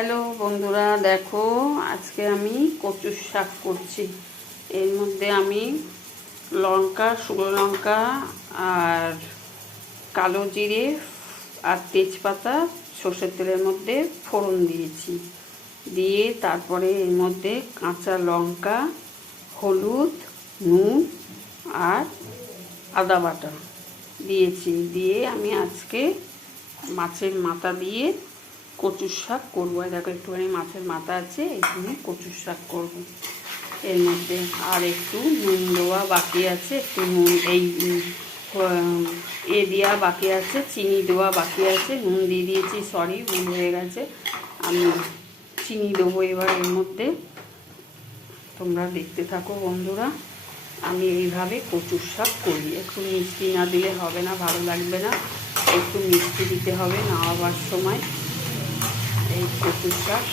Hello বন্ধুরা, দেখো আজকে আমি কচুর শাক করছি। এর মধ্যে আমি লঙ্কা, শুকনো লঙ্কা আর কালো জিরে আর তেজপাতা সর্ষের তেলের মধ্যে ফোড়ন দিয়েছি। দিয়ে তারপরে এর মধ্যে কাঁচা লঙ্কা, হলুদ, নুন আর আদা বাটা দিয়েছি। দিয়ে আমি আজকে মাছের মাথা দিয়ে কচুর শাক করবো। দেখো একটুখানি মাছের মাথা আছে, এখানে কচুর শাক করবো। এর মধ্যে আর একটু নুন দেওয়া বাকি আছে, একটু নুন দেওয়া বাকি আছে, চিনি দেওয়া বাকি আছে। নুন দিয়ে দিয়েছি, সরি ভুল হয়ে গেছে। আমি চিনি দেবো এবার এর মধ্যে। তোমরা দেখতে থাকো বন্ধুরা, আমি এইভাবে কচুর শাক করি। একটু মিষ্টি না দিলে হবে না, ভালো লাগবে না। একটু মিষ্টি দিতে হবে নামাবার সময়। এই কচুর শাক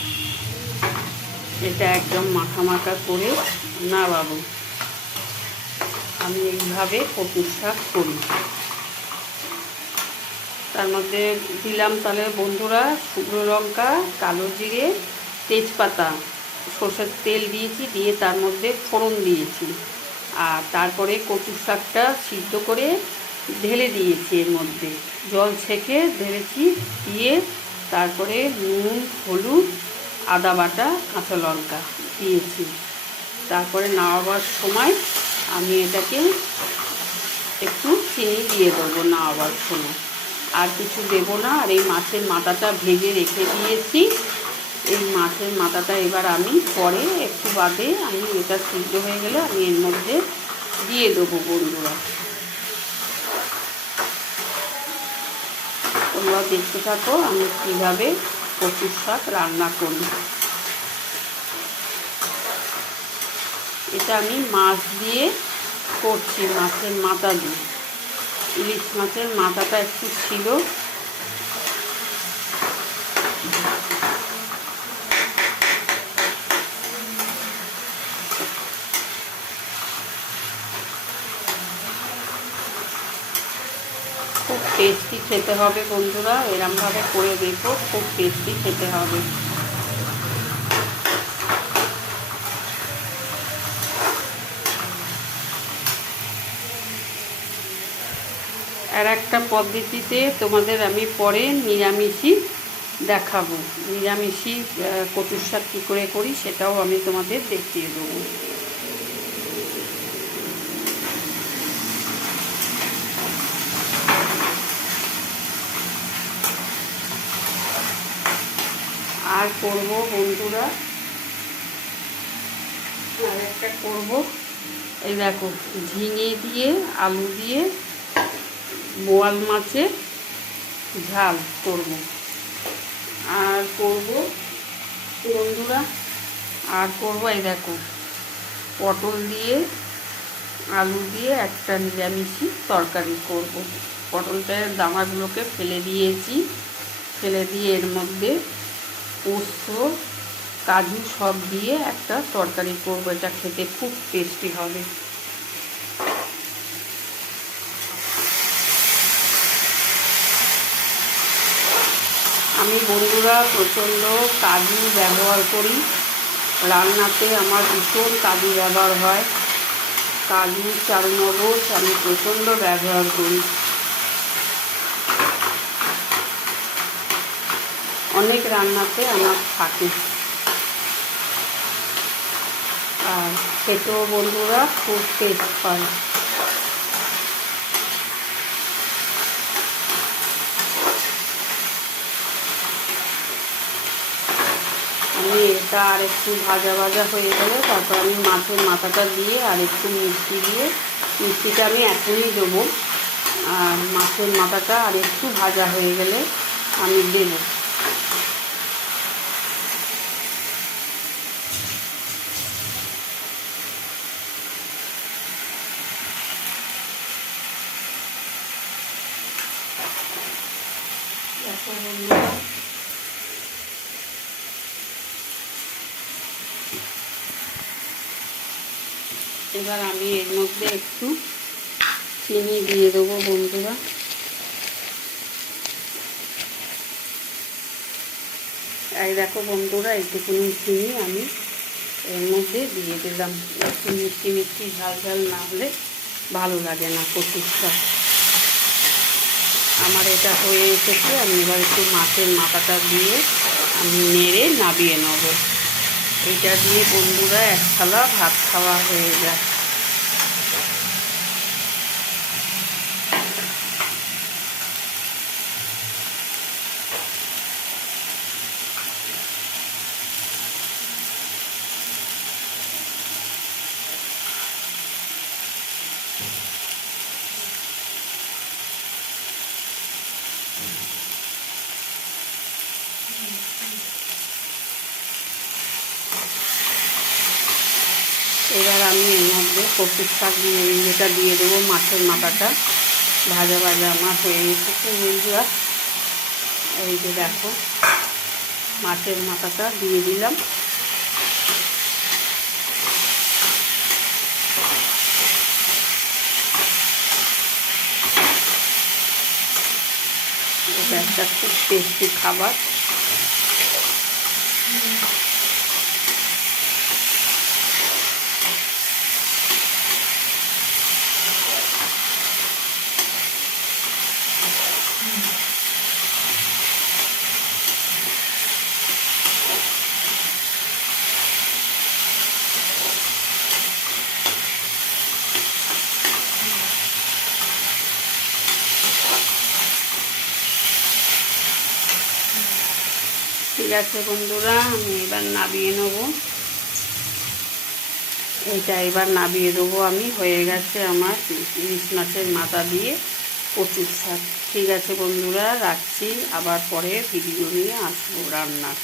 এটা একদম মাখা মাখা করে না বাবু, আমি এইভাবে কচুর শাক করি। তার মধ্যে দিলাম তাহলে বন্ধুরা শুকনো লঙ্কা, কালো জিরে, তেজপাতা, সরষের তেল দিয়েছি, দিয়ে তার মধ্যে ফোড়ন দিয়েছি। আর তারপরে কচুর শাকটা সিদ্ধ করে ঢেলে দিয়েছি, এর মধ্যে জল ছেঁকে ঢেলেছি। দিয়ে তারপরে নুন, হলুদ, আদা বাটা, কাঁচা লঙ্কা দিয়েছি। তারপরে নামাবার সময় আমি এটাকে একটু চিনি দিয়ে দেবো নামাবার সময়, আর কিছু দেবো না। আর এই মাছের মাথাটা ভেজে রেখে দিয়েছি। এই মাছের মাথাটা এবার আমি পরে একটু বাদে আমি এটা সিদ্ধ হয়ে গেলে আমি এর মধ্যে দিয়ে দেবো বন্ধুরা। তোমরা দেখতে থাকো আমি কীভাবে কচুর শাক রান্না করি। এটা আমি মাছ দিয়ে করছি, মাছের মাথা দিয়ে। ইলিশ মাছের মাথাটা একটু ছিল, খুব টেস্টি খেতে হবে বন্ধুরা। এরমভাবে করে দেখো, খুব টেস্টি খেতে হবে। আর একটা পদ্ধতিতে তোমাদের আমি পরে নিরামিষই দেখাবো। নিরামিষই কচুর শাক কী করে করি সেটাও আমি তোমাদের দেখিয়ে দেবো। আর করব বন্ধুরা, আর একটা করব, এই দেখো ঝিঙে দিয়ে আলু দিয়ে বোয়াল মাছের ঝাল করব। আর করব বন্ধুরা, আর করব এই দেখো পটল দিয়ে আলু দিয়ে একটা নিরামিষি তরকারি করব। পটলটার দানাগুলোকে ফেলে দিয়েছি, ফেলে দিয়ে এর মধ্যে পোস্ত, কাজু সব দিয়ে একটা তরকারি করব। এটা খেতে খুব টেস্টি হবে। আমি বন্ধুরা প্রচণ্ড কাজু ব্যবহার করি রান্নাতে, আমার ভীষণ কাজু ব্যবহার হয়। কাজু, চারমগজ আমি প্রচণ্ড ব্যবহার করি। অনেক রান্নাতে আমার থাকে। আর খেতেও বন্ধুরা খুব টেস্ট পায়। আমি এটা আর একটু ভাজা ভাজা হয়ে গেলে তারপর আমি মাছের মাথাটা দিয়ে আর একটু মিষ্টি দিয়ে, মিষ্টিটা আমি এখনই দেবো। আর মাছের মাথাটা আর একটু ভাজা হয়ে গেলে আমি দেবো। এবার আমি এর মধ্যে একটু চিনি দিয়ে দেবো বন্ধুরা। এই দেখো বন্ধুরা, এইটুকুনি চিনি আমি এর মধ্যে দিয়ে দিলাম। একটু মিষ্টি মিষ্টি ঝাল ঝাল না হলে ভালো লাগে না কচুর শাক। আমার এটা হয়ে এসেছে, আমি এবার একটু মাছের মাথাটা দিয়ে আমি নেড়ে নাবিয়ে নেব। এটা দিয়ে বন্ধুরা এক থালা ভাত খাওয়া হয়ে যায়। এবার আমি এর মধ্যে কচুর শাক যেটা দিয়ে দেবো, মাছের মাথাটা ভাজা ভাজা আমার হয়ে এসেছে বন্ধুরা। এই যে দেখো মাছের মাথাটা দিয়ে দিলাম। এটা একটা খুব টেস্টি খাবার। ঠিক আছে বন্ধুরা, আমি এবার নাবিয়ে নেব। এইটা এবার নাবিয়ে দেবো আমি। হয়ে গেছে আমার ইলিশ মাছের মাথা দিয়ে কচুর শাক। ঠিক আছে বন্ধুরা, রাখছি, আবার পরে ভিডিও নিয়ে আসবো রান্নার।